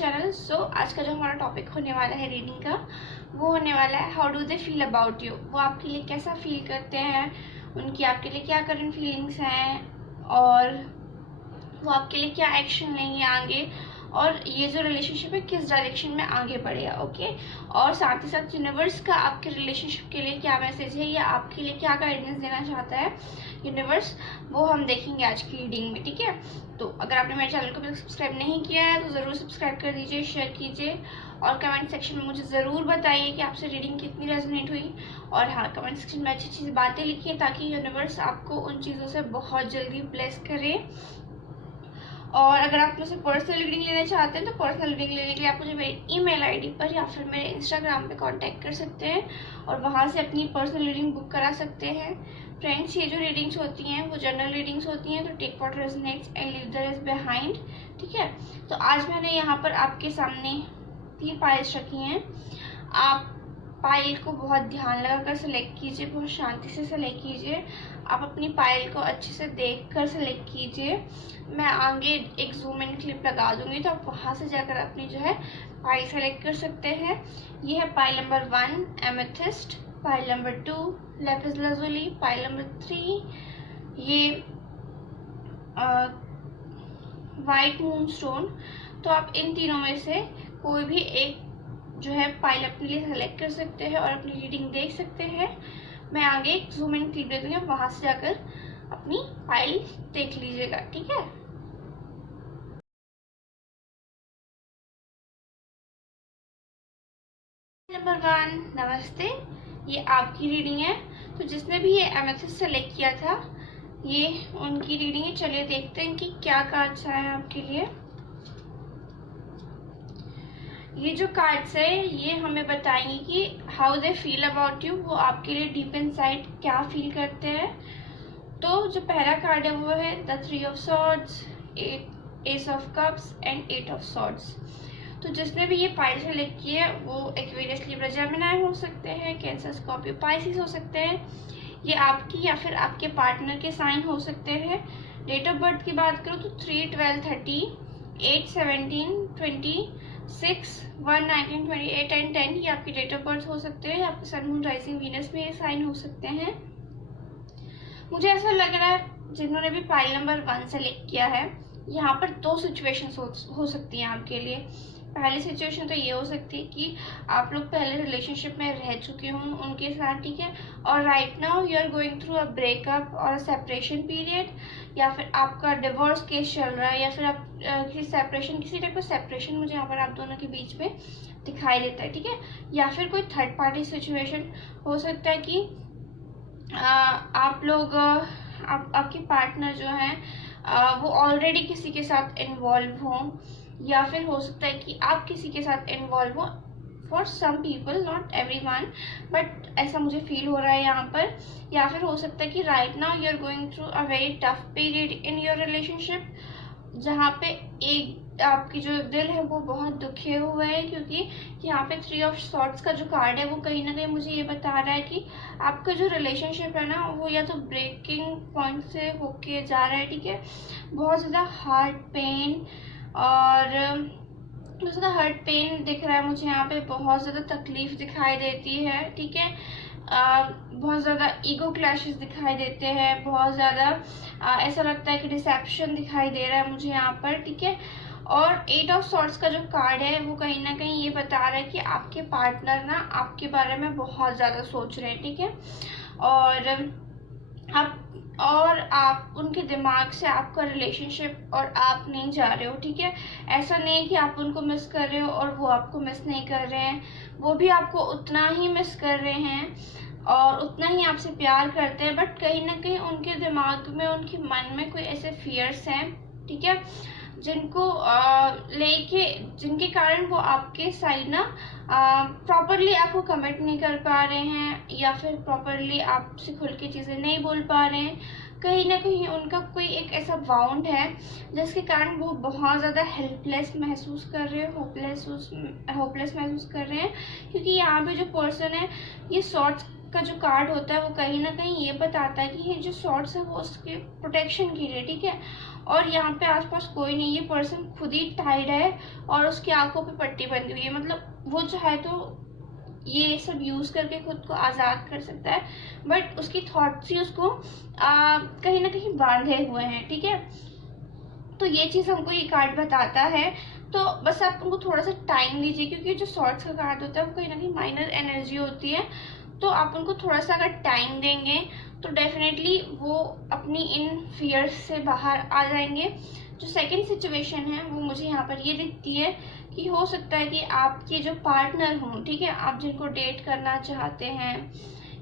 Channel. आज का जो हमारा टॉपिक होने वाला है रीडिंग का, वो होने वाला है how do they feel about you. वो आपके लिए कैसा फील करते हैं, उनकी आपके लिए क्या करंट फीलिंग्स हैं और वो आपके लिए क्या एक्शन लेंगे आगे, और ये जो रिलेशनशिप है किस डायरेक्शन में आगे बढ़ेगा। ओके, और साथ ही साथ यूनिवर्स का आपके रिलेशनशिप के लिए क्या मैसेज है या आपके लिए क्या गाइडेंस देना चाहता है यूनिवर्स, वो हम देखेंगे आज की रीडिंग में। ठीक है, तो अगर आपने मेरे चैनल को भी सब्सक्राइब नहीं किया है तो ज़रूर सब्सक्राइब कर दीजिए, शेयर कीजिए और कमेंट सेक्शन में मुझे ज़रूर बताइए कि आपसे रीडिंग कितनी रेजोनेट हुई। और हाँ, कमेंट सेक्शन में अच्छी अच्छी बातें लिखिए ताकि यूनिवर्स आपको उन चीज़ों से बहुत जल्दी ब्लेस करे। और अगर आप मुझसे पर्सनल रीडिंग लेना चाहते हैं तो पर्सनल रीडिंग लेने के लिए आप मुझे मेरी ईमेल आईडी पर या फिर मेरे इंस्टाग्राम पे कांटेक्ट कर सकते हैं और वहाँ से अपनी पर्सनल रीडिंग बुक करा सकते हैं। फ्रेंड्स, ये जो रीडिंग्स होती हैं वो जनरल रीडिंग्स होती हैं, तो take what resonates and leave the rest behind. ठीक है, तो आज मैंने यहाँ पर आपके सामने 3 पाइल्स रखी हैं। आप पाइल को बहुत ध्यान लगाकर सेलेक्ट कीजिए, बहुत शांति से सेलेक्ट कीजिए। आप अपनी पाइल को अच्छे से देखकर सेलेक्ट कीजिए। मैं आगे एक जूम इन क्लिप लगा दूंगी तो आप वहाँ से जाकर अपनी जो है पाइल सेलेक्ट कर सकते हैं। ये है pile number 1 amethyst, pile number 2 Lapis lazuli, pile number 3 ये वाइट मूनस्टोन। तो आप इन तीनों में से कोई भी एक जो है पाइल अपने लिए सेलेक्ट कर सकते हैं और अपनी रीडिंग देख सकते हैं। मैं आगे एक जूम इन क्लिप दे दूंगी, वहां से जाकर अपनी पाइल देख लीजिएगा। ठीक है, नंबर 1 नमस्ते, ये आपकी रीडिंग है। तो जिसने भी ये एमेथिस्ट सेलेक्ट किया था ये उनकी रीडिंग है। चलिए देखते हैं कि क्या कार्ड्स आए हैं आपके लिए। ये जो कार्ड्स है ये हमें बताएंगे कि how they feel about you, वो आपके लिए डीप इनसाइड क्या फील करते हैं। तो जो पहला कार्ड है वो है the 3 of swords, S of cups and 8 of swords. तो जिसने भी ये पाइल सेलेक्ट किया है वो एक्वेरियस, लिब्रा, जेमिनी हो सकते हैं, कैंसर, स्कॉर्पियो, पाइसिस हो सकते हैं। ये आपकी या फिर आपके पार्टनर के साइन हो सकते हैं। डेट ऑफ बर्थ की बात करूँ तो 3, 12, 30, 8, 17, 26, 1, 19, 28 एंड 10 ये आपकी डेट ऑफ बर्थ हो सकते हैं। आपके सन, मून, राइजिंग, वीनस में ये साइन हो सकते हैं। मुझे ऐसा लग रहा है जिन्होंने भी पाइल नंबर 1 सेलेक्ट किया है यहाँ पर 2 सिचुएशंस हो सकती हैं आपके लिए। पहली सिचुएशन तो ये हो सकती है कि आप लोग पहले रिलेशनशिप में रह चुके हों उनके साथ, ठीक है, और right now you are going through a breakup और सेपरेशन पीरियड, या फिर आपका डिवोर्स केस चल रहा है, या फिर आप किसी टाइप का सेपरेशन मुझे यहाँ पर आप दोनों के बीच में दिखाई देता है। ठीक है, या फिर कोई थर्ड पार्टी सिचुएशन हो सकता है कि आप लोग आपके पार्टनर जो हैं वो ऑलरेडी किसी के साथ इन्वॉल्व हों, या फिर हो सकता है कि आप किसी के साथ इन्वॉल्व हो। For some people, not everyone, but ऐसा मुझे फील हो रहा है यहाँ पर। या फिर हो सकता है कि right now you are going through a very tough period in your relationship, जहाँ पे एक आपकी जो दिल है वो बहुत दुखे हुए है, क्योंकि यहाँ पे 3 ऑफ सॉर्ड्स का जो कार्ड है वो कहीं ना कहीं मुझे ये बता रहा है कि आपका जो रिलेशनशिप है ना वो या तो ब्रेकिंग पॉइंट से होके जा रहा है। ठीक है, बहुत ज़्यादा हार्ट पेन और बहुत ज़्यादा हर्ट पेन दिख रहा है मुझे यहाँ पे, बहुत ज़्यादा तकलीफ दिखाई देती है। ठीक है, बहुत ज़्यादा ईगो क्लैशेस दिखाई देते हैं, बहुत ज़्यादा ऐसा लगता है कि डिसेप्शन दिखाई दे रहा है मुझे यहाँ पर। ठीक है, और 8 ऑफ सॉर्ड्स का जो कार्ड है वो कहीं ना कहीं ये बता रहा है कि आपके पार्टनर ना आपके बारे में बहुत ज़्यादा सोच रहे हैं। ठीक है, और आप उनके दिमाग से आपका रिलेशनशिप और आप नहीं जा रहे हो। ठीक है, ऐसा नहीं है कि आप उनको मिस कर रहे हो और वो आपको मिस नहीं कर रहे हैं, वो भी आपको उतना ही मिस कर रहे हैं और उतना ही आपसे प्यार करते हैं, बट कहीं ना कहीं उनके दिमाग में, उनके मन में कोई ऐसे फियर्स हैं, ठीक है, जिनको लेके, जिनके कारण वो आपके साइड ना प्रॉपरली आपको कमिट नहीं कर पा रहे हैं, या फिर प्रॉपरली आपसे खुल के चीज़ें नहीं बोल पा रहे हैं। कहीं ना कहीं उनका कोई एक ऐसा बाउंड है जिसके कारण वो बहुत ज़्यादा हेल्पलेस महसूस कर रहे हैं, होपलेस महसूस कर रहे हैं, क्योंकि यहाँ पे जो पर्सन है ये सॉर्ट्स का जो कार्ड होता है वो कहीं ना कहीं ये बताता है कि ये जो शॉर्ट्स है वो उसके प्रोटेक्शन के लिए, ठीक है। और यहाँ पे आसपास कोई नहीं, ये पर्सन खुद ही टाइड है और उसकी आंखों पे पट्टी बंधी हुई है। मतलब वो चाहे तो ये सब यूज करके खुद को आज़ाद कर सकता है, बट उसकी थॉट्स ही उसको कहीं ना कहीं बांधे हुए हैं, ठीक है। तो ये चीज़ हमको ये कार्ड बताता है। तो बस आप उनको थोड़ा सा टाइम दीजिए, क्योंकि जो शॉर्ट्स का कार्ड होता है वो कहीं ना कहीं माइनर एनर्जी होती है। तो आप उनको थोड़ा सा अगर टाइम देंगे तो डेफिनेटली वो अपनी इन फियर्स से बाहर आ जाएंगे। जो सेकंड सिचुएशन है वो मुझे यहाँ पर ये दिखती है कि हो सकता है कि आपके जो पार्टनर हों, ठीक है, आप जिनको डेट करना चाहते हैं,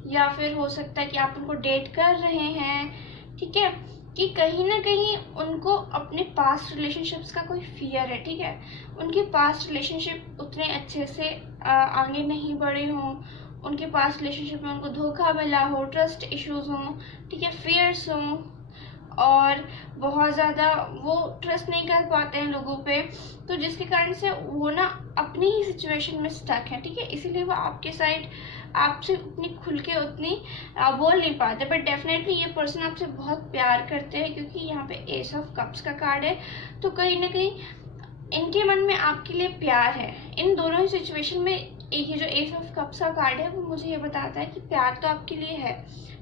या फिर हो सकता है कि आप उनको डेट कर रहे हैं, ठीक है, कि कहीं ना कहीं उनको अपने पास्ट रिलेशनशिप्स का कोई फियर है, ठीक है। उनके पास्ट रिलेशनशिप उतने अच्छे से आगे नहीं बढ़े हों, उनके पास्ट रिलेशनशिप में उनको धोखा मिला हो, ट्रस्ट इश्यूज हों, ठीक है, फियर्स हों, और बहुत ज़्यादा वो ट्रस्ट नहीं कर पाते हैं लोगों पे, तो जिसके कारण से वो ना अपनी ही सिचुएशन में स्टक है, ठीक है। इसीलिए वो आपके साइड आपसे उतनी खुल के उतनी बोल नहीं पाते, बट डेफिनेटली ये पर्सन आपसे बहुत प्यार करते हैं, क्योंकि यहाँ पे एस ऑफ कप्स का कार्ड है। तो कहीं ना कहीं इनके मन में आपके लिए प्यार है। इन दोनों ही सिचुएशन में एक ही जो एस ऑफ कप्स का कार्ड है वो मुझे ये बताता है कि प्यार तो आपके लिए है।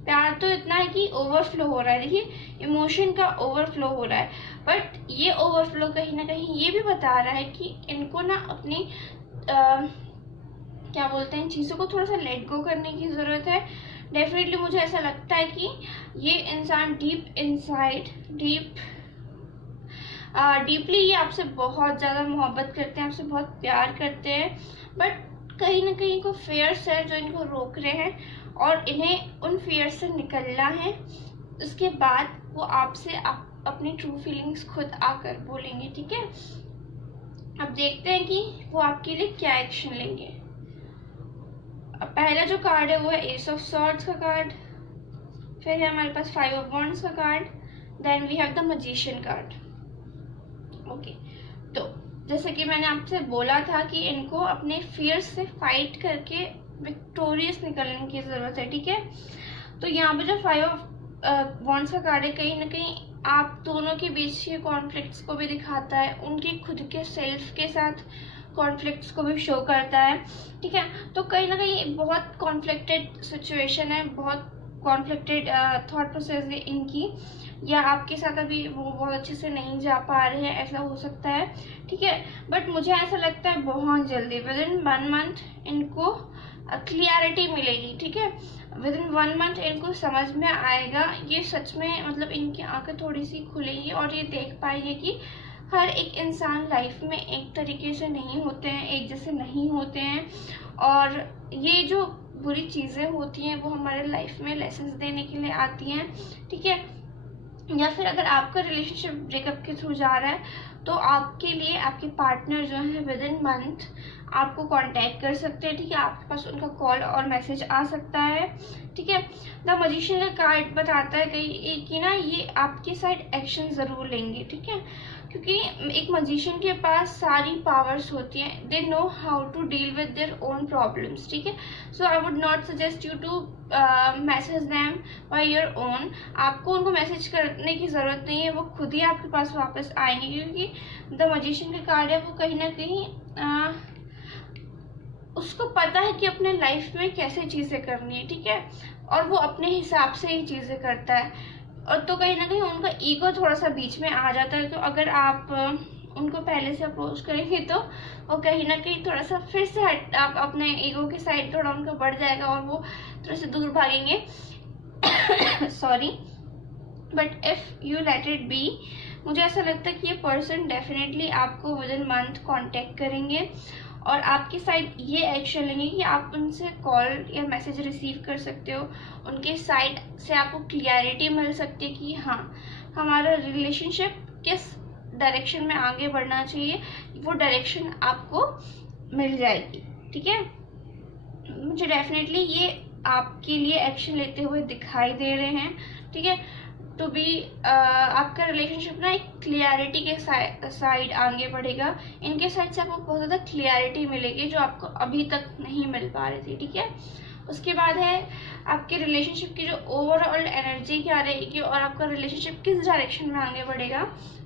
प्यार तो इतना है कि ओवरफ्लो हो रहा है, देखिए इमोशन का ओवरफ्लो हो रहा है, बट ये ओवरफ्लो कहीं ना कहीं ये भी बता रहा है कि इनको ना अपनी क्या बोलते हैं, चीज़ों को थोड़ा सा लेट गो करने की ज़रूरत है। डेफिनेटली मुझे ऐसा लगता है कि ये इंसान डीप इनसाइड डीपली ये आपसे बहुत ज़्यादा मोहब्बत करते हैं, आपसे बहुत प्यार करते हैं, बट कहीं ना कहीं कोई फेयर्स है जो इनको रोक रहे हैं, और इन्हें उन फेयर्स से निकलना है। उसके बाद वो आपसे अपनी ट्रू फीलिंग्स खुद आकर बोलेंगे, ठीक है। अब देखते हैं कि वो आपके लिए क्या एक्शन लेंगे। अब पहला जो कार्ड है वो है एस ऑफ सॉर्ड्स का कार्ड, फिर है हमारे पास 5 ऑफ वॉन्ड्स का card, then we have the magician card. Okay, तो जैसे कि मैंने आपसे बोला था कि इनको अपने फियर्स से फाइट करके विक्टोरियस निकलने की ज़रूरत है, ठीक है। तो यहाँ पे जो 5 ऑफ वॉन्ड्स का कार्ड है, कहीं ना कहीं आप दोनों के बीच के कॉन्फ्लिक्ट्स को भी दिखाता है, उनके खुद के सेल्फ के साथ कॉन्फ्लिक्ट्स को भी शो करता है, ठीक है। तो कहीं ना कहीं बहुत कॉन्फ्लिक्टेड सिचुएशन है, बहुत कॉन्फ्लिक्टेड थॉट प्रोसेस है इनकी, या आपके साथ अभी वो बहुत अच्छे से नहीं जा पा रहे हैं, ऐसा हो सकता है, ठीक है। बट मुझे ऐसा लगता है बहुत जल्दी विद इन 1 मंथ इनको क्लियरिटी मिलेगी, ठीक है। विद इन 1 मंथ इनको समझ में आएगा, ये सच में मतलब इनकी आंखें थोड़ी सी खुलेंगी और ये देख पाएंगे कि हर एक इंसान लाइफ में एक तरीके से नहीं होते हैं, एक जैसे नहीं होते हैं, और ये जो बुरी चीज़ें होती हैं वो हमारे लाइफ में लेसन्स देने के लिए आती हैं, ठीक है। या फिर अगर आपका रिलेशनशिप ब्रेकअप के थ्रू जा रहा है तो आपके लिए आपके पार्टनर जो है विद इन मंथ आपको कांटेक्ट कर सकते हैं, ठीक है। आपके पास उनका कॉल और मैसेज आ सकता है, ठीक है। द मैजिशियन का कार्ड बताता है कि ना ये आपके साइड एक्शन ज़रूर लेंगे, ठीक है, क्योंकि एक मैजिशियन के पास सारी पावर्स होती हैं, they know how to deal with their own problems, ठीक है। So I would not suggest you to message them by your own. आपको उनको मैसेज करने की ज़रूरत नहीं है, वो खुद ही आपके पास वापस आएंगे, क्योंकि द मैजिशियन का कार्ड है वो कहीं ना कहीं उसको पता है कि अपने लाइफ में कैसे चीज़ें करनी है, ठीक है, और वो अपने हिसाब से ही चीज़ें करता है। और तो कहीं ना कहीं उनका ईगो थोड़ा सा बीच में आ जाता है, तो अगर आप उनको पहले से अप्रोच करेंगे तो वो कहीं ना कहीं थोड़ा सा फिर से आप अपने ईगो के साइड थोड़ा उनका बढ़ जाएगा और वो थोड़ा सा दूर भागेंगे sorry, but if you let it be, मुझे ऐसा लगता है कि ये पर्सन डेफिनेटली आपको विद इन मंथ कॉन्टेक्ट करेंगे और आपकी साइड ये एक्शन लेंगे कि आप उनसे कॉल या मैसेज रिसीव कर सकते हो, उनके साइड से आपको क्लियरिटी मिल सकती है कि हाँ हमारा रिलेशनशिप किस डायरेक्शन में आगे बढ़ना चाहिए, वो डायरेक्शन आपको मिल जाएगी, ठीक है। मुझे डेफिनेटली ये आपके लिए एक्शन लेते हुए दिखाई दे रहे हैं, ठीक है। टू बी आपका रिलेशनशिप ना एक क्लियरिटी के साइड आगे बढ़ेगा, इनके साइड से आपको बहुत ज़्यादा क्लियरिटी मिलेगी जो आपको अभी तक नहीं मिल पा रही थी, ठीक है। उसके बाद है आपके रिलेशनशिप की जो ओवरऑल एनर्जी क्या रहेगी और आपका रिलेशनशिप किस डायरेक्शन में आगे बढ़ेगा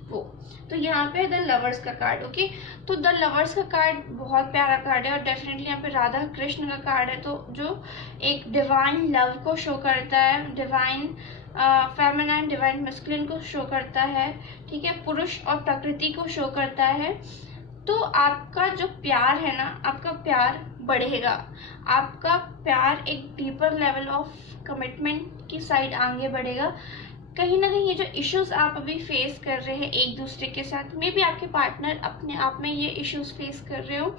वो। तो यहाँ पे द लवर्स का कार्ड। ओके, तो द लवर्स का कार्ड बहुत प्यारा कार्ड है और डेफिनेटली यहाँ पे राधा कृष्ण का कार्ड है, तो जो एक डिवाइन लव को शो करता है, डिवाइन फेमिनाइन डिवाइन मस्कुलिन को शो करता है, ठीक है, पुरुष और प्रकृति को शो करता है। तो आपका जो प्यार है ना, आपका प्यार बढ़ेगा, आपका प्यार एक डीपर लेवल ऑफ कमिटमेंट की साइड आगे बढ़ेगा। कहीं ना कहीं ये जो इश्यूज आप अभी फेस कर रहे हैं एक दूसरे के साथ, मे भी आपके पार्टनर अपने आप में ये इश्यूज फेस कर रहे हो,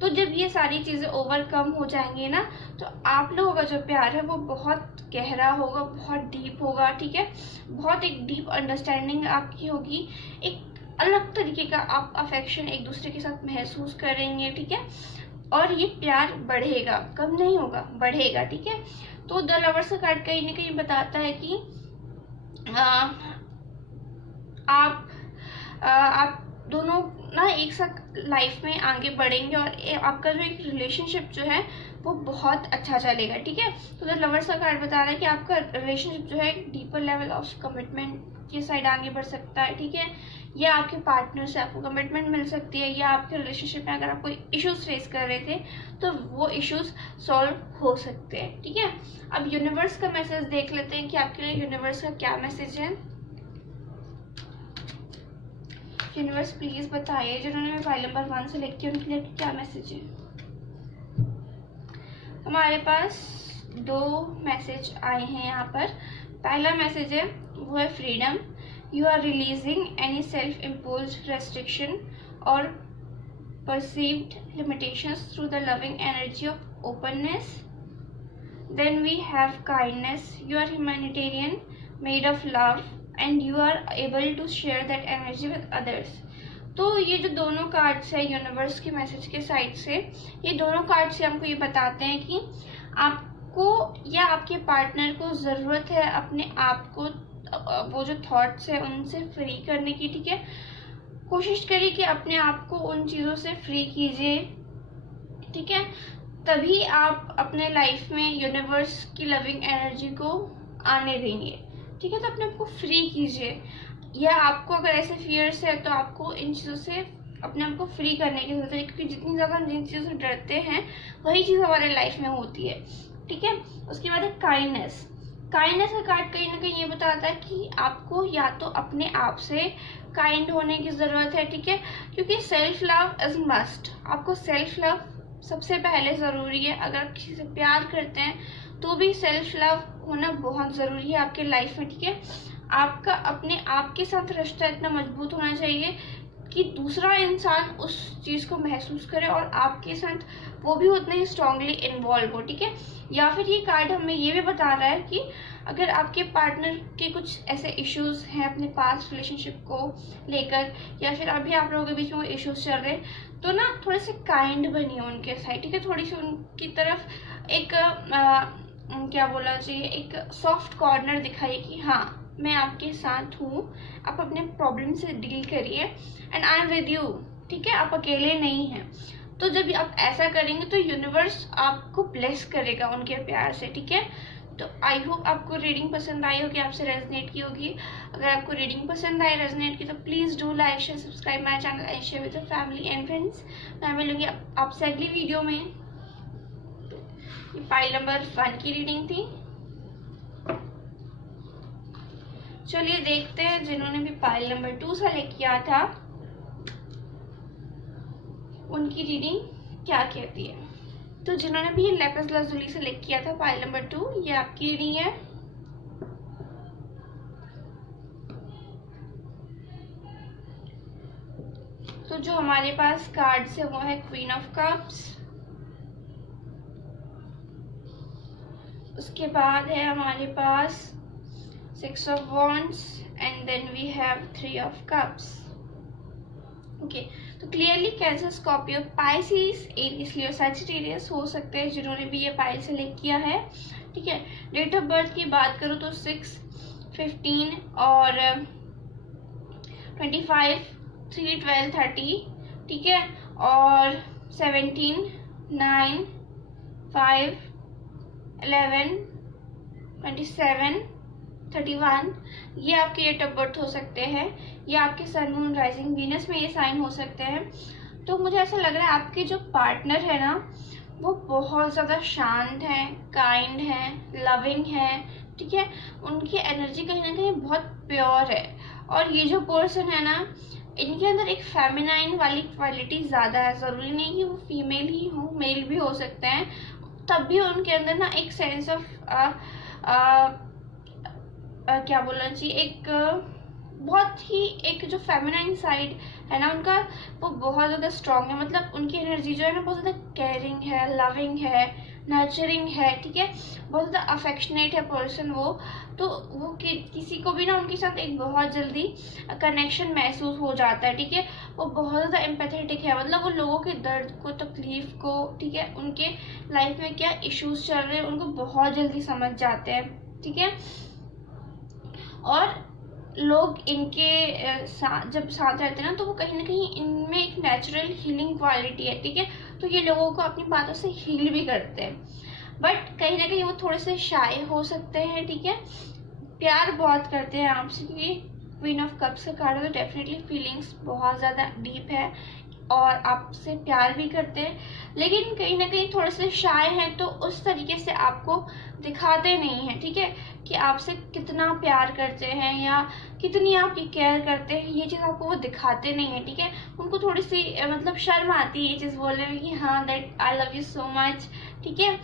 तो जब ये सारी चीज़ें ओवरकम हो जाएंगी ना, तो आप लोगों का जो प्यार है वो बहुत गहरा होगा, बहुत डीप होगा, ठीक है, बहुत एक डीप अंडरस्टैंडिंग आपकी होगी, एक अलग तरीके का आप अफेक्शन एक दूसरे के साथ महसूस करेंगे, ठीक है, और ये प्यार बढ़ेगा, कम नहीं होगा, बढ़ेगा, ठीक है। तो द लवर्स का कार्ड कहीं ना कहीं बताता है कि आप दोनों ना एक साथ लाइफ में आगे बढ़ेंगे और आपका जो एक रिलेशनशिप जो है वो बहुत अच्छा चलेगा, ठीक है। तो द लवर्स का कार्ड बता रहा है कि आपका रिलेशनशिप जो है डीपर लेवल ऑफ कमिटमेंट की साइड आगे बढ़ सकता है, ठीक है, या आपके पार्टनर से आपको कमिटमेंट मिल सकती है, या आपके रिलेशनशिप में अगर आप कोई इश्यूज फेस कर रहे थे तो वो इश्यूज सॉल्व हो सकते हैं, ठीक है। अब यूनिवर्स का मैसेज देख लेते हैं कि आपके लिए यूनिवर्स का क्या मैसेज है। यूनिवर्स प्लीज बताइए, जिन्होंने फाइल नंबर 1 सेलेक्ट किया उनके लिए क्या मैसेज है। हमारे पास 2 मैसेज आए हैं यहाँ पर। पहला मैसेज है वो है freedom, you are releasing any self-imposed restriction or perceived limitations through the loving energy of openness. Then we have kindness, you are humanitarian, made of love and you are able to share that energy with others. तो ये जो दोनों cards है universe के message के side से, ये दोनों कार्ड से हमको ये बताते हैं कि आपको या आपके पार्टनर को ज़रूरत है अपने आप को वो जो थॉट्स है उनसे फ्री करने की, ठीक है। कोशिश करिए कि अपने आप को उन चीज़ों से फ्री कीजिए, ठीक है, तभी आप अपने लाइफ में यूनिवर्स की लविंग एनर्जी को आने देंगे, ठीक है। तो अपने आप को फ्री कीजिए, या आपको अगर ऐसे फियर्स है तो आपको इन चीज़ों से अपने आप को फ्री करने की जरूरत है, क्योंकि जितनी ज़्यादा हम जिन चीज़ों से डरते हैं वही चीज़ हमारे लाइफ में होती है, ठीक है। उसके बाद है काइंडनेस। काइंडनेस का कार्ड कहीं ना कहीं ये बताता है कि आपको या तो अपने आप से काइंड होने की ज़रूरत है, ठीक है, क्योंकि सेल्फ लव इज मस्ट। आपको सेल्फ लव सबसे पहले ज़रूरी है। अगर आप किसी से प्यार करते हैं तो भी सेल्फ लव होना बहुत ज़रूरी है आपके लाइफ में, ठीक है। आपका अपने आप के साथ रिश्ता इतना मजबूत होना चाहिए कि दूसरा इंसान उस चीज़ को महसूस करे और आपके साथ वो भी उतना ही स्ट्रांगली इन्वॉल्व हो, ठीक है। या फिर ये कार्ड हमें ये भी बता रहा है कि अगर आपके पार्टनर के कुछ ऐसे इश्यूज हैं अपने पास्ट रिलेशनशिप को लेकर, या फिर अभी आप लोगों के बीच में वो इश्यूज चल रहे हैं, तो ना थोड़े से काइंड बनिए उनके साइड, ठीक है। थोड़ी सी उनकी तरफ एक क्या बोला चाहिए, एक सॉफ्ट कॉर्नर दिखाइए कि हाँ मैं आपके साथ हूँ, आप अपने प्रॉब्लम से डील करिए and I am with you, ठीक है, आप अकेले नहीं हैं। तो जब आप ऐसा करेंगे तो यूनिवर्स आपको ब्लेस करेगा उनके प्यार से, ठीक है। तो आई होप आपको रीडिंग पसंद आई होगी, आपसे रेजनेट की होगी। अगर आपको रीडिंग पसंद आई, रेजनेट की, तो please do like share subscribe my channel and share with family and friends. मैं मिलूंगी आपसे अगली वीडियो में। ये फाइल नंबर 1 की रीडिंग थी। चलिए देखते हैं जिन्होंने भी फाइल नंबर 2 सेलेक्ट किया था उनकी रीडिंग क्या कहती है। तो जिन्होंने भी ये लैपिस लाजुली सेलेक्ट किया था फाइल नंबर 2, ये आपकी रीडिंग है। तो जो हमारे पास कार्ड्स है वो है क्वीन ऑफ कप्स, उसके बाद है हमारे पास 6 of wands and then we have 3 of cups। Okay, तो clearly Cancer, Scorpio, Pisces, Aries, Leo, Sagittarius हो सकते हैं जिन्होंने भी ये फाइल सेलेक्ट किया है, ठीक है। डेट ऑफ बर्थ की बात करूँ तो 6, 15 और 25, 3, 12, 30, ठीक है, और 17, 9, 5, 11, 27, 31 ये आपके डेट ऑफ बर्थ हो सकते हैं। ये आपके सन, मून, राइजिंग, वीनस में ये साइन हो सकते हैं। तो मुझे ऐसा लग रहा है आपके जो पार्टनर है ना वो बहुत ज़्यादा शांत है, काइंड है, लविंग है, ठीक है। उनकी एनर्जी कहीं ना कहीं बहुत प्योर है। और ये जो पर्सन है ना इनके अंदर एक फेमिनाइन वाली क्वालिटी ज़्यादा है। ज़रूरी नहीं कि वो फीमेल ही हो, मेल भी हो सकते हैं, तब भी उनके अंदर ना एक सेंस ऑफ क्या बोलना चाहिए, एक बहुत ही एक जो फेमिनाइन साइड है ना उनका वो बहुत ज़्यादा स्ट्रॉन्ग है। मतलब उनकी एनर्जी जो है ना बहुत ज़्यादा केयरिंग है, लविंग है, नर्चरिंग है, ठीक है। बहुत ज़्यादा अफेक्शनेट है पर्सन वो। तो वो किसी को भी ना उनके साथ एक बहुत जल्दी कनेक्शन महसूस हो जाता है, ठीक है। वो बहुत ज़्यादा एम्पैथेटिक है। मतलब वो लोगों के दर्द को, तकलीफ को, ठीक है, उनके लाइफ में क्या इश्यूज चल रहे हैं उनको बहुत जल्दी समझ जाते हैं, ठीक है। और लोग इनके जब साथ रहते हैं ना तो वो कहीं ना कहीं इनमें एक नेचुरल हीलिंग क्वालिटी है, ठीक है। तो ये लोगों को अपनी बातों से हील भी करते हैं। बट कहीं ना कहीं वो थोड़े से शाय हो सकते हैं, ठीक है। प्यार बहुत करते हैं आपसे क्योंकि क्वीन ऑफ कप्स का कार्ड है तो डेफिनेटली फीलिंग्स बहुत ज़्यादा डीप है और आपसे प्यार भी करते हैं। लेकिन कहीं ना कहीं थोड़े से शाय हैं तो उस तरीके से आपको दिखाते नहीं हैं, ठीक है, कि आपसे कितना प्यार करते हैं या कितनी आपकी केयर करते हैं। ये चीज़ आपको वो दिखाते नहीं है, ठीक है। उनको थोड़ी सी मतलब शर्म आती है ये चीज़ बोलने में कि हाँ that I love you so much, ठीक है।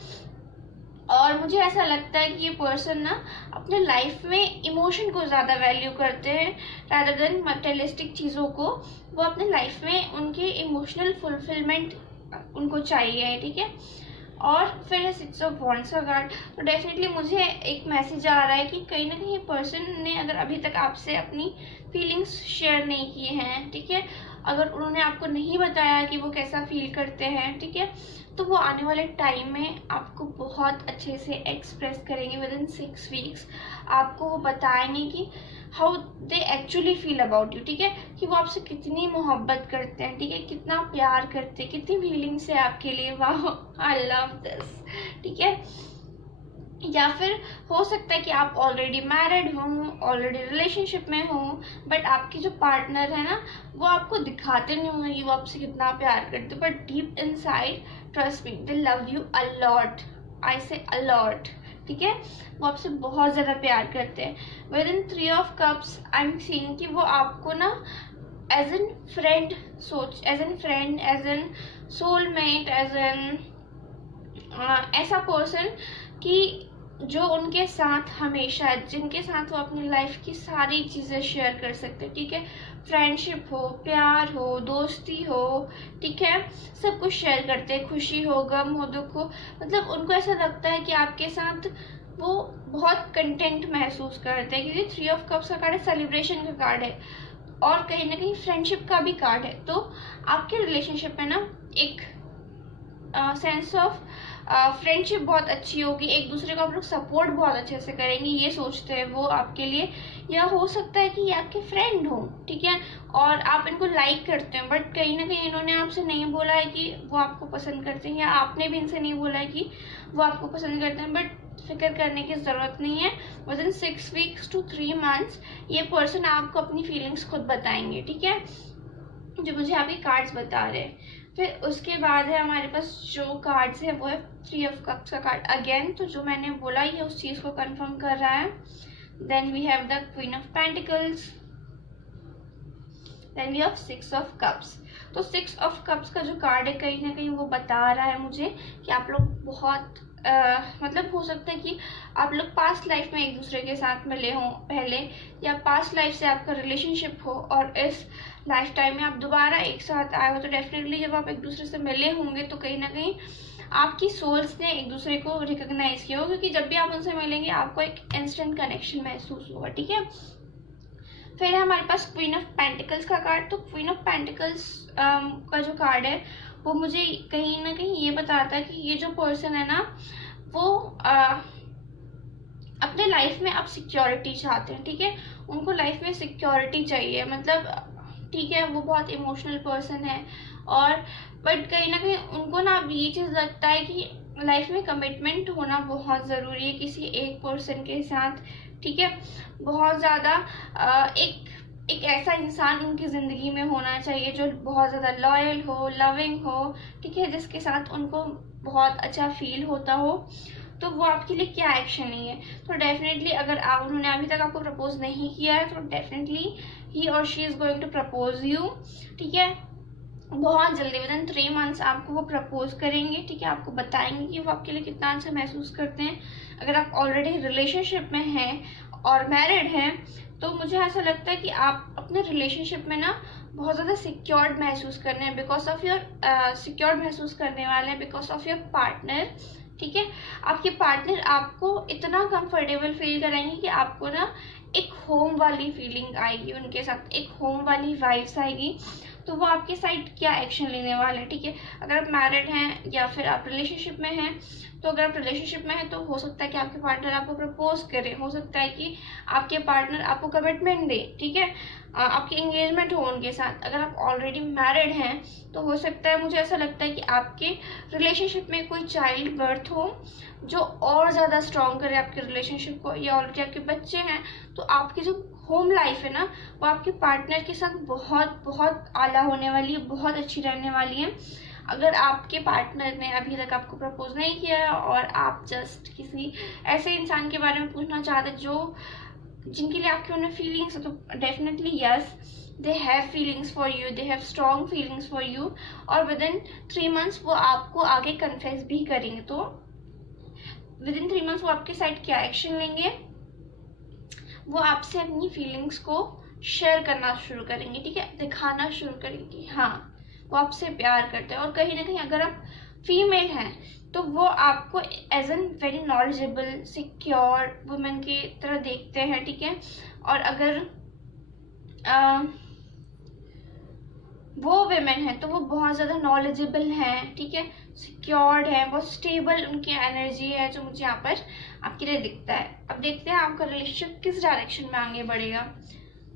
और मुझे ऐसा लगता है कि ये पर्सन ना अपने लाइफ में इमोशन को ज़्यादा वैल्यू करते हैं रादर देन मटेरियलिस्टिक चीज़ों को। वो अपने लाइफ में उनके इमोशनल फुलफिलमेंट उनको चाहिए, ठीक है। और फिर है 6 ऑफ वॉन्ड्स का कार्ड। तो डेफिनेटली मुझे एक मैसेज आ रहा है कि कहीं ना कहीं पर्सन ने अगर अभी तक आपसे अपनी फीलिंग्स शेयर नहीं किए हैं, ठीक है, अगर उन्होंने आपको नहीं बताया कि वो कैसा फील करते हैं, ठीक है, तो वो आने वाले टाइम में आपको बहुत अच्छे से एक्सप्रेस करेंगे। विद इन 6 वीक्स आपको वो बताएंगे कि how they actually feel about you, ठीक है, कि वो आपसे कितनी मोहब्बत करते हैं, ठीक है, कितना प्यार करते हैं, कितनी फीलिंग्स है आपके लिए। वाह, आई लव दिस, ठीक है। या फिर हो सकता है कि आप ऑलरेडी मैरिड हो, ऑलरेडी रिलेशनशिप में हो, बट आपके जो पार्टनर है ना वो आपको दिखाते नहीं होंगे कि वो आपसे कितना प्यार करते, but deep inside trust me they love you a lot, I say a lot, ठीक है। वो आपसे बहुत ज़्यादा प्यार करते हैं। Within 3 of cups I am seeing कि वो आपको ना as an friend as an friend, as an soulmate, as an ऐसा पर्सन कि जो उनके साथ हमेशा, जिनके साथ वो अपनी लाइफ की सारी चीज़ें शेयर कर सकते हैं, ठीक है। फ्रेंडशिप हो, प्यार हो, दोस्ती हो, ठीक है, सब कुछ शेयर करते हैं। खुशी हो, गम हो, दुख हो, मतलब उनको ऐसा लगता है कि आपके साथ वो बहुत कंटेंट महसूस करते हैं। क्योंकि 3 ऑफ कप्स का कार्ड है, सेलिब्रेशन का कार्ड है और कहीं ना कहीं फ्रेंडशिप का भी कार्ड है। तो आपके रिलेशनशिप में ना एक सेंस ऑफ फ्रेंडशिप बहुत अच्छी होगी, एक दूसरे को आप लोग सपोर्ट बहुत अच्छे से करेंगे, ये सोचते हैं वो आपके लिए। या हो सकता है कि ये आपके फ्रेंड हो, ठीक है, और आप इनको लाइक करते हैं, बट कहीं ना कहीं इन्होंने आपसे नहीं बोला है कि वो आपको पसंद करते हैं, या आपने भी इनसे नहीं बोला है कि वो आपको पसंद करते हैं। बट फिक्र करने की ज़रूरत नहीं है। Within 6 weeks to 3 months ये पर्सन आपको अपनी फीलिंग्स खुद बताएंगे, ठीक है, जो मुझे आपके कार्ड्स बता रहे हैं। फिर उसके बाद है हमारे पास जो कार्ड्स है वो है 3 ऑफ कप्स का कार्ड अगेन। तो जो मैंने बोला ये उस चीज़ को कंफर्म कर रहा है। Then we have the queen of pentacles, then we have 6 of cups. तो 6 ऑफ कप्स का जो कार्ड है कहीं ना कहीं वो बता रहा है मुझे कि आप लोग बहुत मतलब हो सकता है कि आप लोग पास्ट लाइफ में एक दूसरे के साथ मिले हों पहले, या पास्ट लाइफ से आपका रिलेशनशिप हो और इस लाइफ टाइम में आप दोबारा एक साथ आए हो। तो डेफिनेटली जब आप एक दूसरे से मिले होंगे तो कहीं ना कहीं आपकी सोल्स ने एक दूसरे को रिकॉग्नाइज किया होगा, क्योंकि जब भी आप उनसे मिलेंगे आपको एक इंस्टेंट कनेक्शन महसूस होगा, ठीक है। फिर है हमारे पास क्वीन ऑफ पेंटिकल्स का कार्ड। तो क्वीन ऑफ पेंटिकल्स का जो कार्ड है वो मुझे कहीं ना कहीं ये बताता है कि ये जो पर्सन है ना वो अपने लाइफ में अब सिक्योरिटी चाहते हैं, ठीक है, उनको लाइफ में सिक्योरिटी चाहिए। मतलब ठीक है वो बहुत इमोशनल पर्सन है और बट कहीं ना कहीं उनको ना अब ये चीज़ लगता है कि लाइफ में कमिटमेंट होना बहुत ज़रूरी है किसी एक पर्सन के साथ, ठीक है। बहुत ज़्यादा एक ऐसा इंसान उनकी ज़िंदगी में होना चाहिए जो बहुत ज़्यादा लॉयल हो, लविंग हो, ठीक है, जिसके साथ उनको बहुत अच्छा फील होता हो। तो वो आपके लिए क्या एक्शन नहीं है। तो डेफिनेटली अगर उन्होंने अभी तक आपको प्रपोज नहीं किया है तो डेफिनेटली ही और she is going to propose you, ठीक है। बहुत जल्दी विदिन 3 मंथ्स आपको वो प्रपोज करेंगे, ठीक है। आपको बताएंगे कि वो आपके लिए कितना अच्छा महसूस करते हैं। अगर आप ऑलरेडी रिलेशनशिप में हैं और मैरिड हैं तो मुझे ऐसा लगता है कि आप अपने रिलेशनशिप में ना बहुत ज़्यादा सिक्योर्ड महसूस करने हैं बिकॉज ऑफ योर सिक्योर्ड महसूस करने वाले हैं बिकॉज ऑफ योर पार्टनर, ठीक है। आपके पार्टनर आपको इतना कंफर्टेबल फील कराएंगे कि आपको ना एक होम वाली फीलिंग आएगी, उनके साथ एक होम वाली वाइब्स आएगी। तो वो आपके साइड क्या एक्शन लेने वाले हैं, ठीक है। अगर आप मैरिड हैं या फिर आप रिलेशनशिप में हैं, तो अगर आप रिलेशनशिप में हैं तो हो सकता है कि आपके पार्टनर आपको प्रपोज करे, हो सकता है कि आपके पार्टनर आपको कमिटमेंट दे, ठीक है, आपकी एंगेजमेंट हो उनके साथ। अगर आप ऑलरेडी मैरिड हैं तो हो सकता है, मुझे ऐसा लगता है कि आपके रिलेशनशिप में कोई चाइल्ड बर्थ हो जो और ज़्यादा स्ट्रॉन्ग करे आपके रिलेशनशिप को, या ऑलरेडी आपके बच्चे हैं तो आपकी जो होम लाइफ है ना वो आपके पार्टनर के साथ बहुत बहुत आला होने वाली है, बहुत अच्छी रहने वाली है। अगर आपके पार्टनर ने अभी तक आपको प्रपोज नहीं किया है और आप जस्ट किसी ऐसे इंसान के बारे में पूछना चाहते जो जिनके लिए आपके उन्हें फीलिंग्स, तो definitely yes, they have feelings for you, they have strong feelings for you. और विदिन 3 मंथ्स वो आपको आगे कन्फेस भी करेंगे। तो विदिन 3 मंथ्स वो आपके साइड क्या एक्शन लेंगे, वो आपसे अपनी फीलिंग्स को शेयर करना शुरू करेंगे, ठीक है, दिखाना शुरू करेंगे, हाँ वो आपसे प्यार करते हैं। और कहीं ना कहीं अगर आप फीमेल हैं तो वो आपको as an very knowledgeable secure women की तरह देखते हैं, ठीक है। और अगर वो वेमेन है तो वो बहुत ज़्यादा नॉलेजेबल हैं, ठीक है, सिक्योर्ड है, बहुत स्टेबल उनकी एनर्जी है जो मुझे यहाँ पर आपके लिए दिखता है। अब देखते हैं आपका रिलेशनशिप किस डायरेक्शन में आगे बढ़ेगा।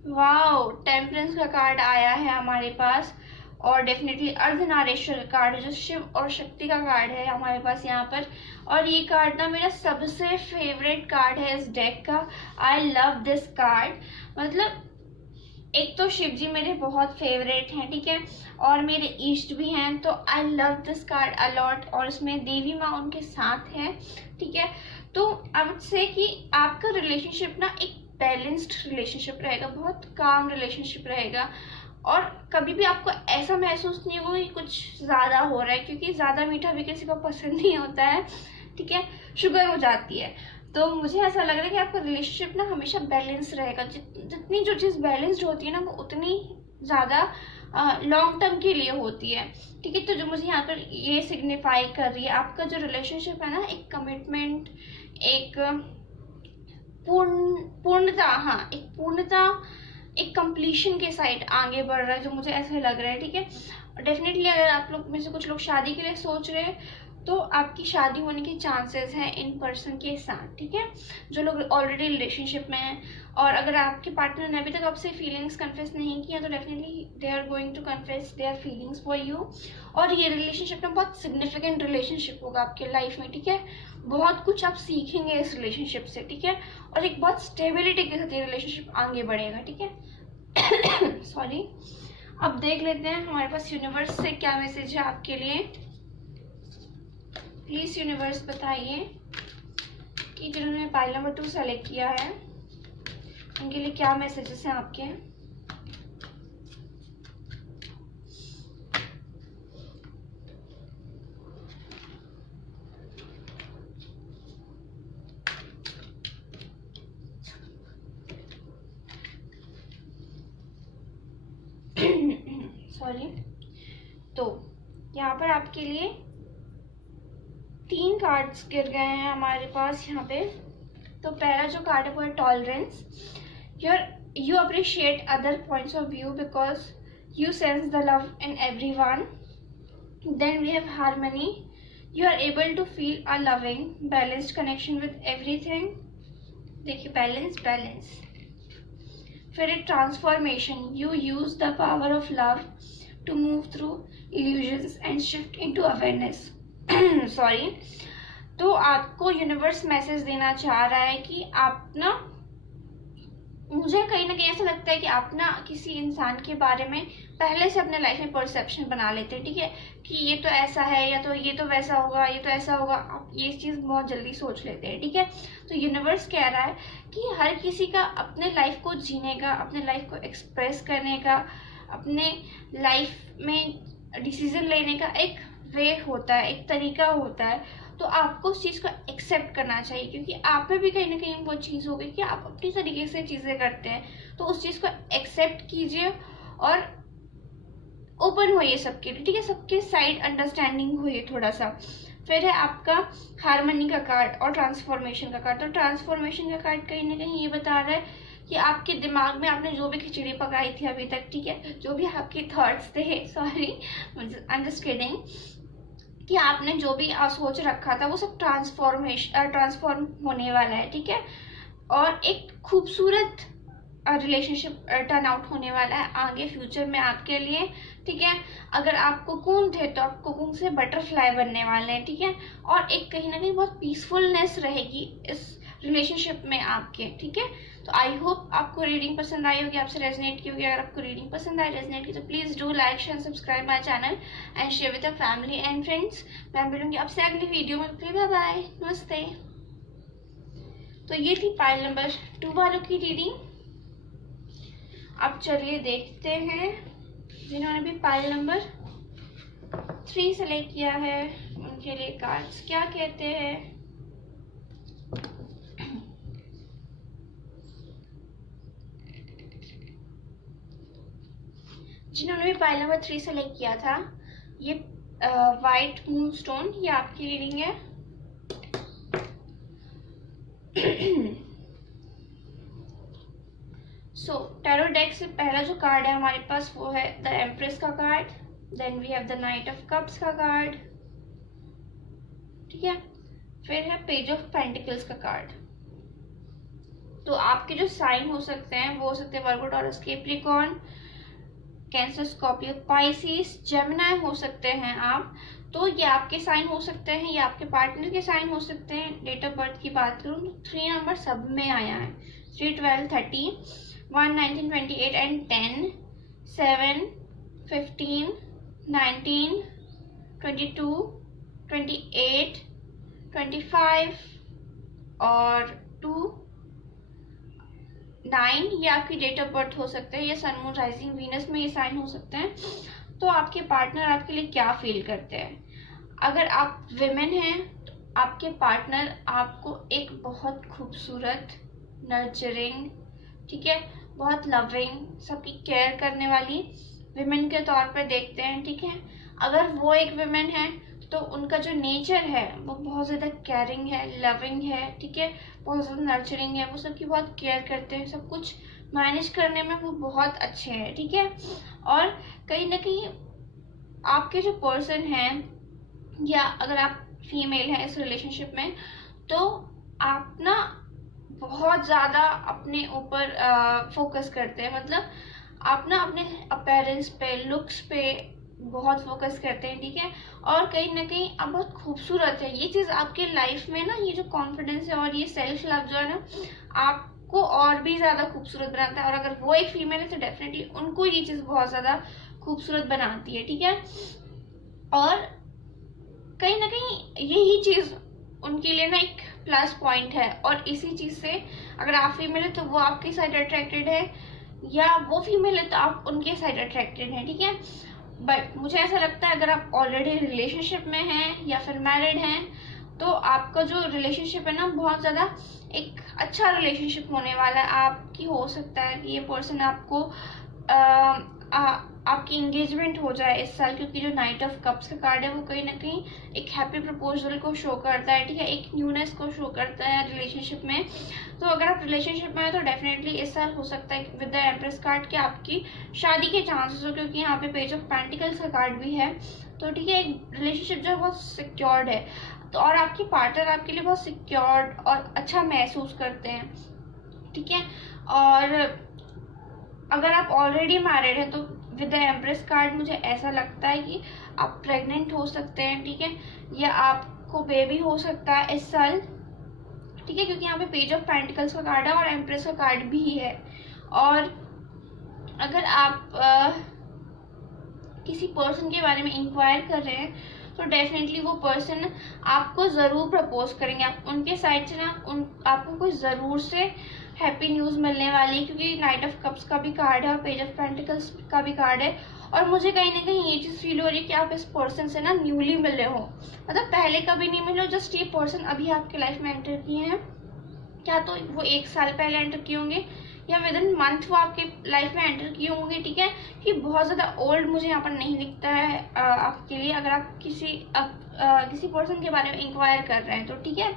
वाओ, टेम्परेंस का कार्ड आया है हमारे पास और डेफिनेटली अर्धनारीश्वर कार्ड जो शिव और शक्ति का कार्ड है हमारे पास यहाँ पर। और ये कार्ड ना मेरा सबसे फेवरेट कार्ड है इस डेक का। आई लव दिस कार्ड। मतलब एक तो शिव जी मेरे बहुत फेवरेट हैं, ठीक है, और मेरे इष्ट भी हैं, तो I love this card a lot. और इसमें देवी माँ उनके साथ है, ठीक है। तो आई वुड से कि आपका रिलेशनशिप ना एक बैलेंस्ड रिलेशनशिप रहेगा, बहुत काम रिलेशनशिप रहेगा। और कभी भी आपको ऐसा महसूस नहीं होगा कि कुछ ज़्यादा हो रहा है, क्योंकि ज़्यादा मीठा भी किसी को पसंद नहीं होता है, ठीक है, शुगर हो जाती है। तो मुझे ऐसा लग रहा है कि आपका रिलेशनशिप ना हमेशा बैलेंस रहेगा। जितनी जो चीज़ बैलेंस्ड होती है ना वो उतनी ज़्यादा लॉन्ग टर्म के लिए होती है, ठीक है। तो जो मुझे यहाँ पर ये सिग्निफाई कर रही है आपका जो रिलेशनशिप है ना, एक कमिटमेंट, एक पूर्णता, हाँ एक पूर्णता, एक कंप्लीशन के साइड आगे बढ़ रहा है जो मुझे ऐसा लग रहा है, ठीक है। डेफिनेटली अगर आप लोग में से कुछ लोग शादी के लिए सोच रहे हैं तो आपकी शादी होने के चांसेस हैं इन पर्सन के साथ, ठीक है, जो लोग ऑलरेडी रिलेशनशिप में हैं। और अगर आपके पार्टनर ने अभी तक आपसे फीलिंग्स कन्फेस नहीं किया तो definitely they are going to confess their feelings for you. और ये रिलेशनशिप में बहुत सिग्निफिकेंट रिलेशनशिप होगा आपके लाइफ में, ठीक है। बहुत कुछ आप सीखेंगे इस रिलेशनशिप से, ठीक है, और एक बहुत स्टेबिलिटी के साथ ये रिलेशनशिप आगे बढ़ेगा, ठीक है। सॉरी। अब देख लेते हैं हमारे पास यूनिवर्स से क्या मैसेज है आपके लिए। प्लीज यूनिवर्स बताइए कि जिन्होंने पाइल नंबर 2 सेलेक्ट किया है उनके लिए क्या मैसेजेस हैं आपके। सॉरी। तो यहाँ पर आपके लिए 3 कार्ड्स गिर गए हैं हमारे पास यहाँ पे। तो पहला जो कार्ड है वो है tolerance. You appreciate other points of view because you sense the love in everyone. Then we have harmony. You are able to feel a loving balanced connection with everything. देखिए बैलेंस बैलेंस। फिर एक transformation. You use the power of love to move through illusions and shift into awareness. Sorry. तो आपको universe message देना चाह रहा है कि आप ना, मुझे कहीं ना कहीं ऐसा लगता है कि आप ना किसी इंसान के बारे में पहले से अपने लाइफ में परसेप्शन बना लेते हैं, ठीक है, कि ये तो ऐसा है, या तो ये तो वैसा होगा, ये तो ऐसा होगा, आप ये चीज़ बहुत जल्दी सोच लेते हैं, ठीक है। तो यूनिवर्स कह रहा है कि हर किसी का अपने लाइफ को जीने का, अपने लाइफ को एक्सप्रेस करने का, अपने लाइफ में डिसीजन लेने का एक वे होता है, एक तरीका होता है। तो आपको उस चीज़ को एक्सेप्ट करना चाहिए, क्योंकि आप में भी कहीं ना कहीं वो चीज़ होगी कि आप अपनी तरीके से चीज़ें करते हैं। तो उस चीज़ को एक्सेप्ट कीजिए और ओपन होइए सबके लिए, ठीक है, सबके साइड अंडरस्टैंडिंग होइए थोड़ा सा। फिर है आपका हारमोनी का कार्ड और ट्रांसफॉर्मेशन का कार्ड। तो ट्रांसफॉर्मेशन का कार्ड कहीं ना कहीं ये बता रहा है कि आपके दिमाग में आपने जो भी खिचड़ी पकाई थी अभी तक, ठीक है, जो भी आपके थॉट्स थे, sorry I am just kidding, कि आपने जो भी सोच रखा था वो सब ट्रांसफॉर्म होने वाला है, ठीक है। और एक खूबसूरत रिलेशनशिप टर्न आउट होने वाला है आगे फ्यूचर में आपके लिए, ठीक है। अगर आप कोकून थे तो आप कोकून से बटरफ्लाई बनने वाले हैं, ठीक है। और एक कहीं ना कहीं बहुत पीसफुलनेस रहेगी इस रिलेशनशिप में आपके, ठीक है। तो आई होप आपको रीडिंग पसंद आई होगी, आपसे रेजनेट की होगी। अगर आपको रीडिंग पसंद आई, रेजनेट की, तो please do like share subscribe my channel and share with family and friends. मैं मिलूंगी आपसे अगली वीडियो में। बाय बाय, नमस्ते। तो ये थी पाइल नंबर 2 वालों की रीडिंग। अब चलिए देखते हैं जिन्होंने भी पाइल नंबर 3 सेलेक्ट किया है उनके लिए कार्ड्स क्या कहते हैं। जिन्होंने भी पाइल नंबर 3 सेलेक्ट किया था, ये वाइट मून स्टोन, ये आपकी रीडिंग है। सो टैरो डेक से पहला जो कार्ड है हमारे पास वो है द एम्प्रेस का card, then we have the knight of cups का कार्ड, ठीक है। फिर है पेज ऑफ पेंटिकल्स का कार्ड। तो आपके जो साइन हो सकते हैं वो हो सकते हैं Virgo, Taurus, Capricorn, Cancer, Scorpio, Pisces, Gemini हो सकते हैं आप। तो ये आपके साइन हो सकते हैं, ये आपके पार्टनर के साइन हो सकते हैं। डेट ऑफ बर्थ की बात करूँ तो 3 नंबर सब में आया है, 3, 12, 30, 1, 19, 28 एंड 10, 7, 15, 19, 22, 28, 25 और 2, 9, ये आपकी डेट ऑफ बर्थ हो सकते हैं। ये सन, मून, राइजिंग, वीनस में ये साइन हो सकते हैं। तो आपके पार्टनर आपके लिए क्या फील करते हैं? अगर आप विमेन हैं तो आपके पार्टनर आपको एक बहुत खूबसूरत, नर्चरिंग, ठीक है, बहुत लविंग, सबकी केयर करने वाली विमेन के तौर पर देखते हैं, ठीक है। अगर वो एक विमेन है तो उनका जो नेचर है वो बहुत ज़्यादा केयरिंग है, लविंग है, ठीक है, बहुत ज़्यादा नर्चरिंग है, वो सबकी बहुत केयर करते हैं, सब कुछ मैनेज करने में वो बहुत अच्छे हैं, ठीक है। और कहीं ना कहीं आपके जो पर्सन हैं, या अगर आप फीमेल हैं इस रिलेशनशिप में, तो आप ना बहुत ज़्यादा अपने ऊपर फोकस करते हैं, मतलब आप ना अपने अपीयरेंस पे, लुक्स पे बहुत फोकस करते हैं, ठीक है। और कहीं ना कहीं आप बहुत खूबसूरत है, ये चीज़ आपके लाइफ में ना, ये जो कॉन्फिडेंस है और ये सेल्फ लव जो है ना, आपको और भी ज़्यादा खूबसूरत बनाता है। और अगर वो एक फीमेल है तो डेफिनेटली उनको ये चीज़ बहुत ज़्यादा खूबसूरत बनाती है, ठीक है। और कहीं ना कहीं यही चीज़ उनके लिए ना एक प्लस पॉइंट है। और इसी चीज़ से अगर आप फीमेल है तो वो आपके साइड अट्रैक्टेड है, या वो फीमेल है तो आप उनके साइड अट्रैक्टेड हैं, ठीक है। बट मुझे ऐसा लगता है अगर आप ऑलरेडी रिलेशनशिप में हैं या फिर मैरिड हैं तो आपका जो रिलेशनशिप है ना बहुत ज़्यादा एक अच्छा रिलेशनशिप होने वाला है। आपकी हो सकता है कि ये पर्सन आपको आपकी इंगेजमेंट हो जाए इस साल, क्योंकि जो नाइट ऑफ कप्स का कार्ड है वो कहीं ना कहीं एक हैप्पी प्रपोजल को शो करता है, ठीक है, एक न्यूनेस को शो करता है रिलेशनशिप में। तो अगर आप रिलेशनशिप में हैं तो डेफिनेटली इस साल हो सकता है विद द एम्प्रेस कार्ड कि आपकी शादी के चांसेस हो, क्योंकि यहाँ पे पेज ऑफ पेंटिकल्स का कार्ड भी है। तो ठीक है, एक रिलेशनशिप जो है बहुत सिक्योर्ड है, तो और आपकी पार्टनर आपके लिए बहुत सिक्योर्ड और अच्छा महसूस करते हैं, ठीक है। और अगर आप ऑलरेडी मैरिड हैं तो विद द एम्प्रेस कार्ड मुझे ऐसा लगता है कि आप प्रेग्नेंट हो सकते हैं, ठीक है, या आपको बेबी हो सकता है इस साल, ठीक है, क्योंकि यहाँ पे पेज ऑफ पेंटिकल्स का कार्ड है और एम्प्रेस का कार्ड भी है। और अगर आप किसी पर्सन के बारे में इंक्वायर कर रहे हैं तो डेफिनेटली वो पर्सन आपको ज़रूर प्रपोज करेंगे। आप उनके साइड से ना आपको कोई ज़रूर से हैप्पी न्यूज़ मिलने वाली है, क्योंकि नाइट ऑफ कप्स का भी कार्ड है और पेज ऑफ पेंटिकल्स का भी कार्ड है। और मुझे कहीं ना कहीं ये चीज़ फील हो रही है कि आप इस पर्सन से ना न्यूली मिले हो, मतलब पहले कभी नहीं मिले हो, जस्ट ये पर्सन अभी आपके लाइफ में एंटर किए हैं। क्या तो वो 1 साल पहले एंटर किए होंगे या विद इन मंथ वो आपके लाइफ में एंटर किए होंगे, ठीक है, कि बहुत ज़्यादा ओल्ड मुझे यहाँ पर नहीं दिखता है आपके लिए, अगर आप किसी पर्सन के बारे में इंक्वायर कर रहे हैं तो, ठीक है।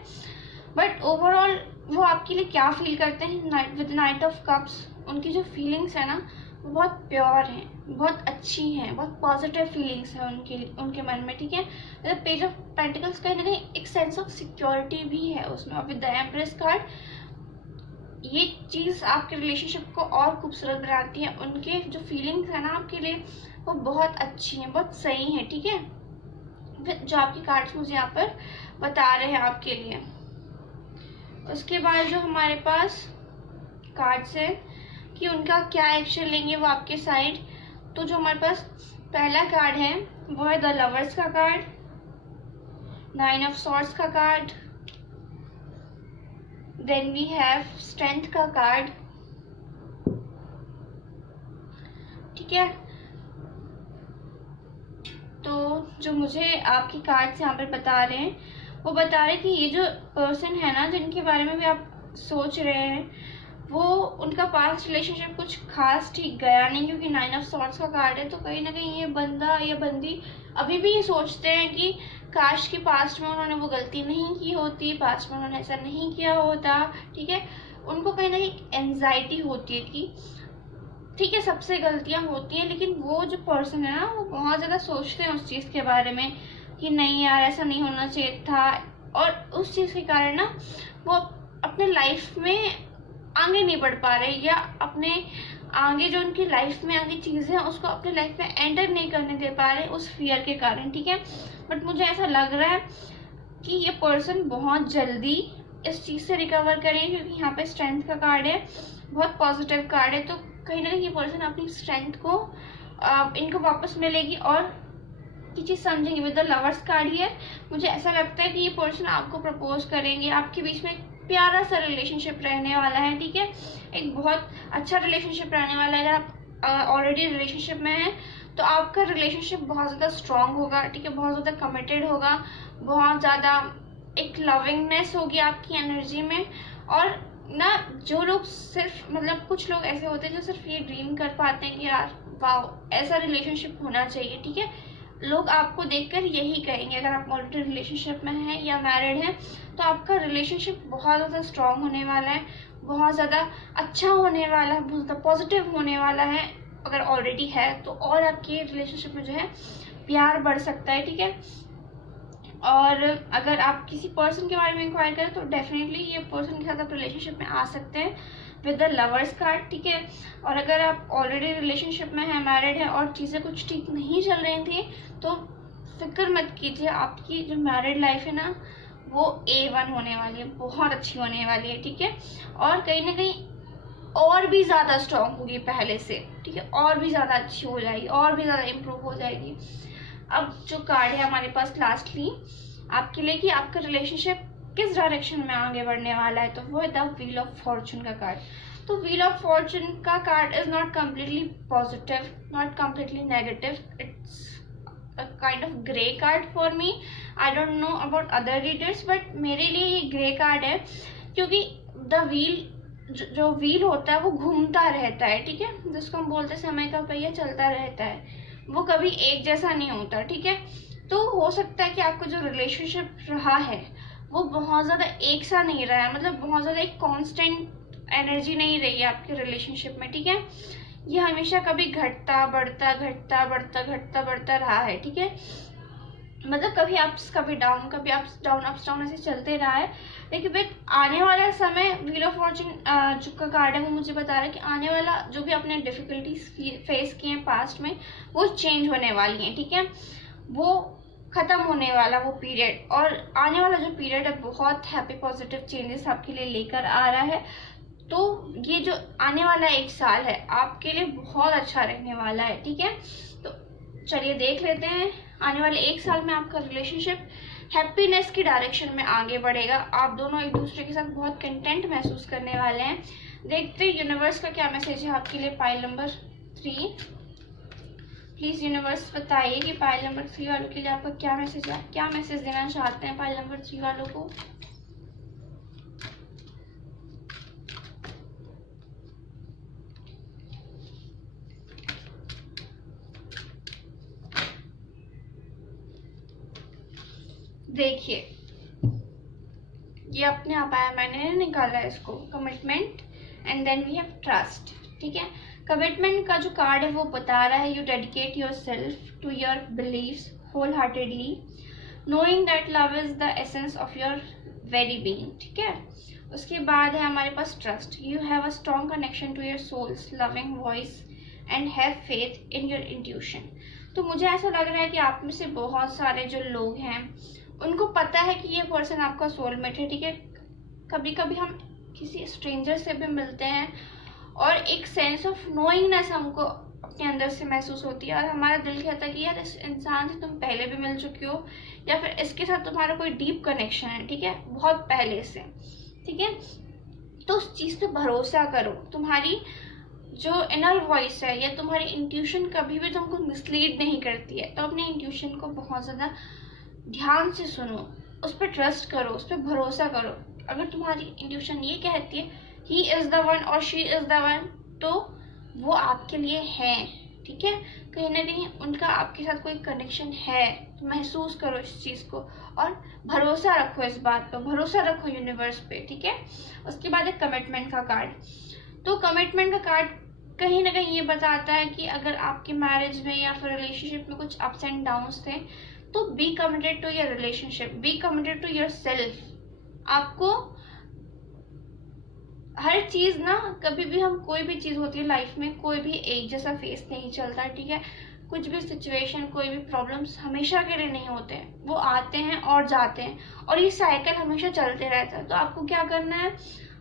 बट ओवरऑल वो आपके लिए क्या फील करते हैं विद नाइट ऑफ कप्स, उनकी जो फीलिंग्स है ना वो बहुत प्योर हैं, बहुत अच्छी हैं, बहुत पॉजिटिव फीलिंग्स है उनके मन में, ठीक है। मतलब पेज ऑफ पेंटिकल्स कहीं ना कहीं एक सेंस ऑफ सिक्योरिटी भी है उसमें, और विद द एम्प्रेस कार्ड ये चीज़ आपके रिलेशनशिप को और खूबसूरत बनाती है। उनके जो फीलिंग्स है ना आपके लिए वो बहुत अच्छी हैं, बहुत सही हैं, ठीक है, जो आपके कार्ड्स मुझे यहाँ पर बता रहे हैं आपके लिए। उसके बाद जो हमारे पास कार्ड्स है कि उनका क्या एक्शन लेंगे वो आपके साइड, तो जो हमारे पास पहला कार्ड है वो है द लवर्स का कार्ड, 9 ऑफ सॉर्ड्स का card, then we have strength का कार्ड, ठीक है। तो जो मुझे आपके कार्ड्स यहाँ पर बता रहे हैं वो बता रहे हैं कि ये जो पर्सन है ना जिनके बारे में भी आप सोच रहे हैं वो उनका पास्ट रिलेशनशिप कुछ खास ठीक गया नहीं, क्योंकि 9 ऑफ सॉर्ड्स का कार्ड है। तो कहीं ना कहीं ये बंदा या बंदी अभी भी ये सोचते हैं कि काश के पास्ट में उन्होंने वो गलती नहीं की होती, पास्ट में उन्होंने ऐसा नहीं किया होता, ठीक है। उनको कहीं ना कहीं एंजाइटी होती है कि ठीक है सबसे गलतियां होती हैं, लेकिन वो जो पर्सन है ना वो बहुत ज़्यादा सोचते हैं उस चीज़ के बारे में कि नहीं यार ऐसा नहीं होना चाहिए था, और उस चीज़ के कारण ना वो अपने लाइफ में आगे नहीं बढ़ पा रहे, या अपने आगे जो उनकी लाइफ में आगे चीज़ें हैं उसको अपने लाइफ में एंटर नहीं करने दे पा रहे उस फियर के कारण, ठीक है। बट मुझे ऐसा लग रहा है कि ये पर्सन बहुत जल्दी इस चीज़ से रिकवर करें, क्योंकि यहाँ पे स्ट्रेंथ का कार्ड है, बहुत पॉजिटिव कार्ड है। तो कहीं ना कहीं ये पर्सन अपनी स्ट्रेंथ को इनको वापस मिलेगी और ये चीज़ समझेंगे। विद द लवर्स कार्ड है मुझे ऐसा लगता है कि ये पर्सन आपको प्रपोज करेंगे, आपके बीच में प्यारा सा रिलेशनशिप रहने वाला है, ठीक है, एक बहुत अच्छा रिलेशनशिप रहने वाला है। अगर आप ऑलरेडी रिलेशनशिप में हैं तो आपका रिलेशनशिप बहुत ज़्यादा स्ट्रांग होगा, ठीक है, बहुत ज़्यादा कमिटेड होगा, बहुत ज़्यादा एक लविंगनेस होगी आपकी एनर्जी में। और ना जो लोग सिर्फ मतलब कुछ लोग ऐसे होते हैं जो सिर्फ ये ड्रीम कर पाते हैं कि यार वाह ऐसा रिलेशनशिप होना चाहिए, ठीक है, लोग आपको देखकर यही कहेंगे। अगर आप ऑलरेडी रिलेशनशिप में हैं या मैरिड हैं तो आपका रिलेशनशिप बहुत ज़्यादा स्ट्रांग होने वाला है, बहुत ज़्यादा अच्छा होने वाला है, बहुत ज़्यादा पॉजिटिव होने वाला है। अगर ऑलरेडी है तो और आपके रिलेशनशिप में जो है प्यार बढ़ सकता है, ठीक है। और अगर आप किसी पर्सन के बारे में इंक्वायर करें तो डेफिनेटली ये पर्सन के साथ आप रिलेशनशिप में आ सकते हैं विद द लवर्स कार्ड, ठीक है। और अगर आप ऑलरेडी रिलेशनशिप में हैं, मैरिड है और चीज़ें कुछ ठीक नहीं चल रही थी तो फिक्र मत कीजिए, आपकी जो मैरिड लाइफ है ना वो A1 होने वाली है, बहुत अच्छी होने वाली है, ठीक है। और कहीं ना कहीं और भी ज़्यादा स्ट्रॉन्ग होगी पहले से, ठीक है, और भी ज़्यादा अच्छी हो जाएगी, और भी ज़्यादा इम्प्रूव हो जाएगी। अब जो कार्ड है हमारे पास लास्टली आपके लिए कि आपका रिलेशनशिप किस डायरेक्शन में आगे बढ़ने वाला है, तो वो है द व्हील ऑफ फॉर्चून का कार्ड। तो व्हील ऑफ फॉर्चून का card is not completely positive, not completely negative, it's a kind of grey card for me. I don't know about other readers, but मेरे लिए ये grey card है, क्योंकि the wheel जो wheel होता है वो घूमता रहता है, ठीक है, जिसको हम बोलते हैं समय का पहिया चलता रहता है, वो कभी एक जैसा नहीं होता, ठीक है। तो हो सकता है कि आपका जो रिलेशनशिप रहा है वो बहुत ज़्यादा एक सा नहीं रहा है, मतलब बहुत ज़्यादा एक कांस्टेंट एनर्जी नहीं रही है आपके रिलेशनशिप में, ठीक है। ये हमेशा कभी घटता बढ़ता घटता बढ़ता घटता बढ़ता रहा है, ठीक है। मतलब कभी अप्स कभी डाउन, कभी अप्स डाउन ऐसे चलते रहा है। लेकिन फिर आने वाला समय, व्हील ऑफ फॉर्चून जो का कार्ड है वो मुझे बता रहा है कि आने वाला जो भी आपने डिफिकल्टीज फेस किए हैं पास्ट में, वो चेंज होने वाली हैं, ठीक है। वो खत्म होने वाला वो पीरियड, और आने वाला जो पीरियड है बहुत हैप्पी पॉजिटिव चेंजेस आपके लिए लेकर आ रहा है। तो ये जो आने वाला 1 साल है आपके लिए बहुत अच्छा रहने वाला है, ठीक है। तो चलिए देख लेते हैं, आने वाले 1 साल में आपका रिलेशनशिप हैप्पीनेस की डायरेक्शन में आगे बढ़ेगा। आप दोनों एक दूसरे के साथ बहुत कंटेंट महसूस करने वाले हैं। देखते हैं यूनिवर्स का क्या मैसेज है आपके लिए पाइल नंबर 3। प्लीज यूनिवर्स बताइए कि पाइल नंबर 3 वालों के लिए आपका क्या मैसेज है, क्या मैसेज देना चाहते हैं पाइल नंबर 3 वालों को। देखिए ये अपने आप आया, मैंने निकाला है इसको, commitment and then we have trust, ठीक है। कमिटमेंट का जो कार्ड है वो बता रहा है you dedicate yourself to your believes wholeheartedly, knowing that love is the essence of your very being, ठीक है। उसके बाद है हमारे पास trust, you have a strong connection to your souls loving voice and have faith in your intuition. तो मुझे ऐसा लग रहा है कि आप में से बहुत सारे जो लोग हैं उनको पता है कि ये पर्सन आपका सोलमेट है, ठीक है। कभी कभी हम किसी स्ट्रेंजर से भी मिलते हैं और एक सेंस ऑफ नोइंगनेस हमको अपने अंदर से महसूस होती है, और हमारा दिल कहता है कि यार इस इंसान से तुम पहले भी मिल चुके हो, या फिर इसके साथ तुम्हारा कोई डीप कनेक्शन है, ठीक है, बहुत पहले से, ठीक है। तो उस चीज़ पे भरोसा करो। तुम्हारी जो इनर वॉइस है या तुम्हारी इंट्यूशन कभी भी तुमको मिसलीड नहीं करती है। तो अपने इंट्यूशन को बहुत ज़्यादा ध्यान से सुनो, उस पर ट्रस्ट करो, उस पर भरोसा करो। अगर तुम्हारी इंट्यूशन ये कहती है ही इज़ द वन और शी इज़ द वन, तो वो आपके लिए है, ठीक है। कहीं ना कहीं उनका आपके साथ कोई कनेक्शन है, तो महसूस करो इस चीज़ को और भरोसा रखो इस बात पर, भरोसा रखो यूनिवर्स पे, ठीक है। उसके बाद एक कमिटमेंट का कार्ड, तो कमिटमेंट का कार्ड कहीं ना कहीं ये बताता है कि अगर आपके मैरिज में या फिर रिलेशनशिप में कुछ अप्स एंड डाउन्स थे, तो be committed to your relationship, be committed to yourself. आपको हर चीज़ ना, कभी भी हम कोई भी चीज़ होती है लाइफ में, कोई भी एक जैसा फेस नहीं चलता, ठीक है। कुछ भी सिचुएशन, कोई भी प्रॉब्लम्स हमेशा के लिए नहीं होते हैं, वो आते हैं और जाते हैं, और ये साइकिल हमेशा चलते रहता है। तो आपको क्या करना है,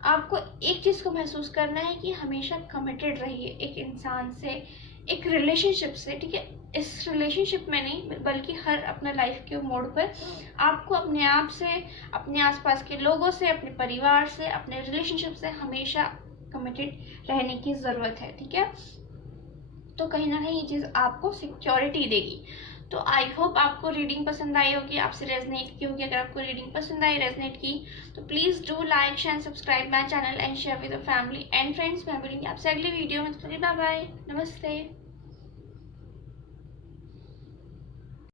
आपको एक चीज़ को महसूस करना है कि हमेशा कमिटेड रहिए एक इंसान से, एक रिलेशनशिप से, ठीक है। इस रिलेशनशिप में नहीं बल्कि हर अपने लाइफ के मोड़ पर आपको अपने आप से, अपने आसपास के लोगों से, अपने परिवार से, अपने रिलेशनशिप से हमेशा कमिटेड रहने की ज़रूरत है, ठीक है। तो कहीं ना कहीं ये चीज़ आपको सिक्योरिटी देगी। तो आई होप आपको रीडिंग पसंद आई होगी, आपसे रेजनेट की होगी। अगर आपको रीडिंग पसंद आई, रेजनेट की, तो please do like share subscribe my channel and share with family and friends. मैं मिलेंगे आपसे अगली वीडियो में। बाय बाय, नमस्ते।